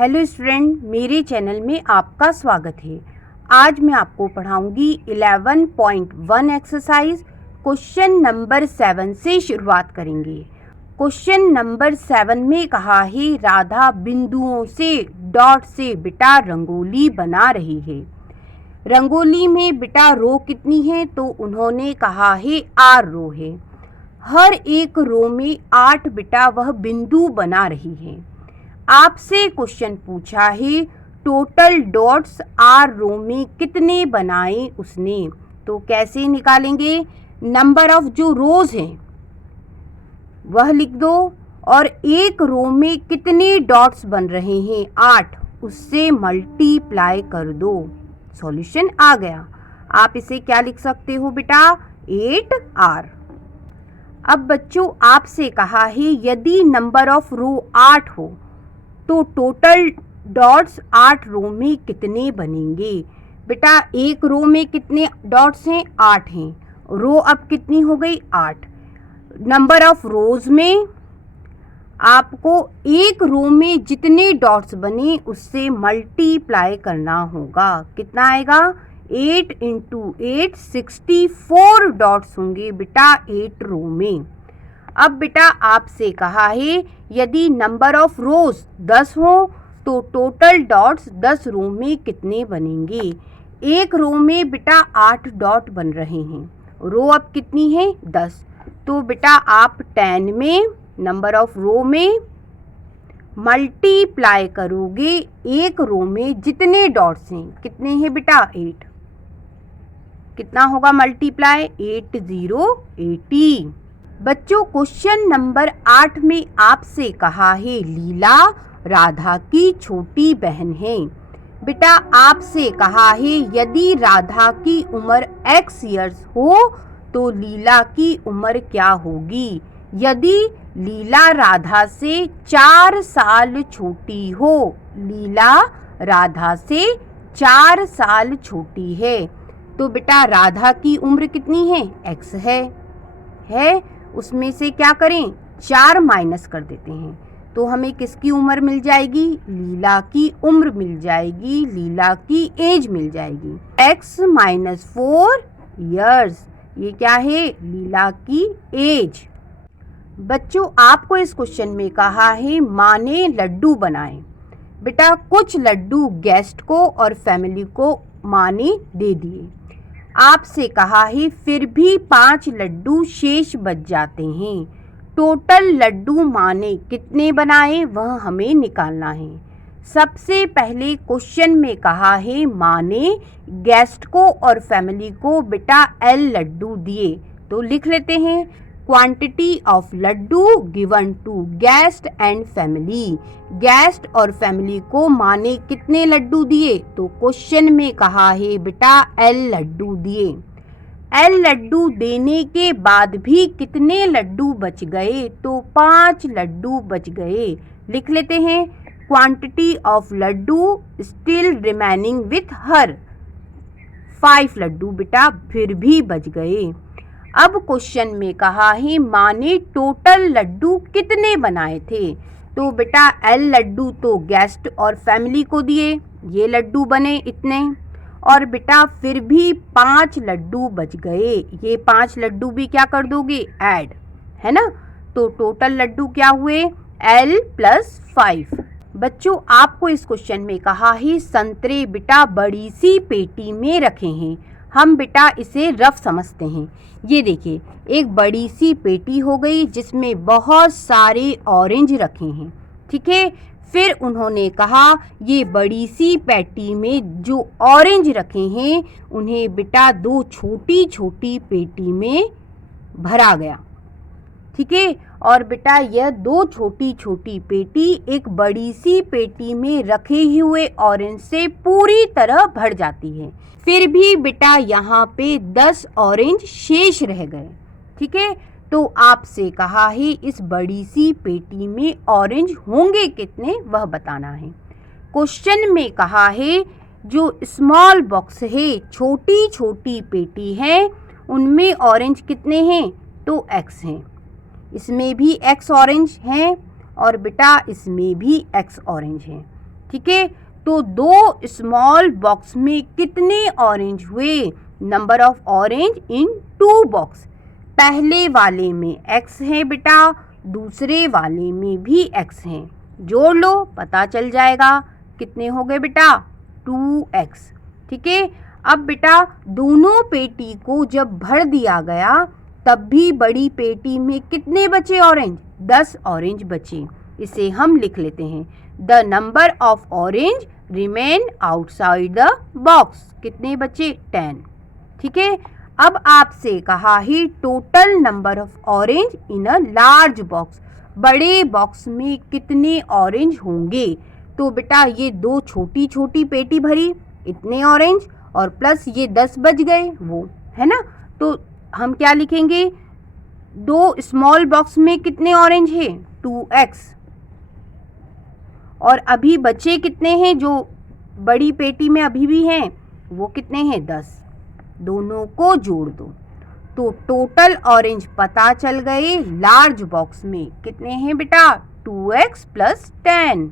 Hello student, मेरे channel में आपका स्वागत है। आज मैं आपको पढ़ाऊंगी 11.1 एक्सरसाइज क्वेश्चन नंबर 7 से शुरुआत करेंगे। क्वेश्चन नंबर 7 में कहा है राधा बिंदुओं से डॉट से बेटा रंगोली बना रही है। रंगोली में बेटा रो कितनी है, तो उन्होंने कहा है 8 रो है। हर एक रो में 8 बेटा वह बिंदु बना रही है। आपसे क्वेश्चन पूछा है टोटल डॉट्स 8 रो में कितने बनाए उसने, तो कैसे निकालेंगे? नंबर ऑफ जो रोज हैं वह लिख दो और एक रो में कितने डॉट्स बन रहे हैं 8, उससे मल्टीप्लाई कर दो। सॉल्यूशन आ गया। आप इसे क्या लिख सकते हो बेटा? 8R। अब बच्चों आपसे कहा है यदि नंबर ऑफ रो 8 हो तो टोटल डॉट्स 8 रो में कितने बनेंगे? बेटा एक रो में कितने डॉट्स हैं? 8 हैं। रो अब कितनी हो गई? 8। नंबर ऑफ रोज में आपको एक रो में जितने डॉट्स बने उससे मल्टीप्लाई करना होगा। कितना आएगा? 8 × 8 64 डॉट्स होंगे बेटा 8 रो में। अब बेटा आपसे कहा है यदि नंबर ऑफ रोज 10 हो तो टोटल डॉट्स 10 रो में कितने बनेंगे? एक रो में बेटा 8 डॉट बन रहे हैं। रो अब कितनी है? 10। तो बेटा आप 10 में नंबर ऑफ रो में मल्टीप्लाई करोगे एक रो में जितने डॉट्स हैं। कितने हैं बेटा? 8। कितना होगा मल्टीप्लाई? 8 0 80। बच्चों क्वेश्चन नंबर 8 में आपसे कहा है लीला राधा की छोटी बहन है। बेटा आपसे कहा है यदि राधा की उम्र x ईयर्स हो तो लीला की उम्र क्या होगी? यदि लीला राधा से 4 साल छोटी हो, लीला राधा से 4 साल छोटी है, तो बेटा राधा की उम्र कितनी है? x है। उसमें से क्या करें? 4 माइनस कर देते हैं तो हमें किसकी उम्र मिल जाएगी? लीला की उम्र मिल जाएगी, लीला की एज मिल जाएगी। x - 4 ईयर्स, ये क्या है? लीला की एज। बच्चों आपको इस क्वेश्चन में कहा है माँ ने लड्डू बनाए। बेटा कुछ लड्डू गेस्ट को और फैमिली को माँ ने दे दिए। आपसे कहा है फिर भी 5 लड्डू शेष बच जाते हैं। टोटल लड्डू माँ ने कितने बनाए वह हमें निकालना है। सबसे पहले क्वेश्चन में कहा है माँ ने गेस्ट को और फैमिली को बेटा L लड्डू दिए, तो लिख लेते हैं quantity of laddoo given to guest and family. Guest और फैमिली को माँ ने कितने लड्डू दिए? तो क्वेश्चन में कहा है बेटा L लड्डू दिए। L लड्डू देने के बाद भी कितने लड्डू बच गए? तो 5 लड्डू बच गए। लिख लेते हैं quantity of laddoo still remaining with her. 5 laddoo बेटा फिर भी बच गए। अब क्वेश्चन में कहा है माँ ने टोटल लड्डू कितने बनाए थे? तो बेटा L लड्डू तो गेस्ट और फैमिली को दिए, ये लड्डू बने इतने, और बेटा फिर भी 5 लड्डू बच गए। ये 5 लड्डू भी क्या कर दोगे? ऐड, है ना? तो टोटल लड्डू क्या हुए? L + 5। बच्चों आपको इस क्वेश्चन में कहा है संतरे बेटा बड़ी सी पेटी में रखे हैं। हम बेटा इसे रफ समझते हैं। ये देखिए एक बड़ी सी पेटी हो गई जिसमें बहुत सारे ऑरेंज रखे हैं, ठीक है। फिर उन्होंने कहा ये बड़ी सी पेटी में जो ऑरेंज रखे हैं उन्हें बेटा 2 छोटी छोटी पेटी में भरा गया, ठीक है। और बेटा यह 2 छोटी छोटी पेटी एक बड़ी सी पेटी में रखे हुए ऑरेंज से पूरी तरह भर जाती है। फिर भी बेटा यहाँ पे 10 ऑरेंज शेष रह गए, ठीक है। तो आपसे कहा है इस बड़ी सी पेटी में ऑरेंज होंगे कितने वह बताना है। क्वेश्चन में कहा है जो स्मॉल बॉक्स है, छोटी छोटी पेटी है, उनमें ऑरेंज कितने हैं? तो x हैं। इसमें भी x ऑरेंज हैं और बेटा इसमें भी x ऑरेंज हैं। ठीक है। तो 2 स्मॉल बॉक्स में कितने ऑरेंज हुए? Number of orange in 2 box. पहले वाले में x है बेटा, दूसरे वाले में भी x है, जोड़ लो पता चल जाएगा। कितने हो गए बेटा? 2x। ठीक है। अब बेटा दोनों पेटी को जब भर दिया गया तब भी बड़ी पेटी में कितने बचे ऑरेंज? 10 ऑरेंज बचे। इसे हम लिख लेते हैं, the number of orange remain outside the box. कितने बचे? 10। ठीक है। अब आपसे कहा ही total number of orange in a large box, बड़े बॉक्स में कितने ऑरेंज होंगे? तो बेटा ये 2 छोटी छोटी पेटी भरी, इतने ऑरेंज, और प्लस ये 10 बच गए वो, है ना। तो हम क्या लिखेंगे? 2 स्मॉल बॉक्स में कितने ऑरेंज है? 2x। और अभी बचे कितने हैं जो बड़ी पेटी में अभी भी हैं? वो कितने हैं? 10। दोनों को जोड़ दो तो टोटल ऑरेंज पता चल गए लार्ज बॉक्स में कितने हैं बेटा? 2x + 10।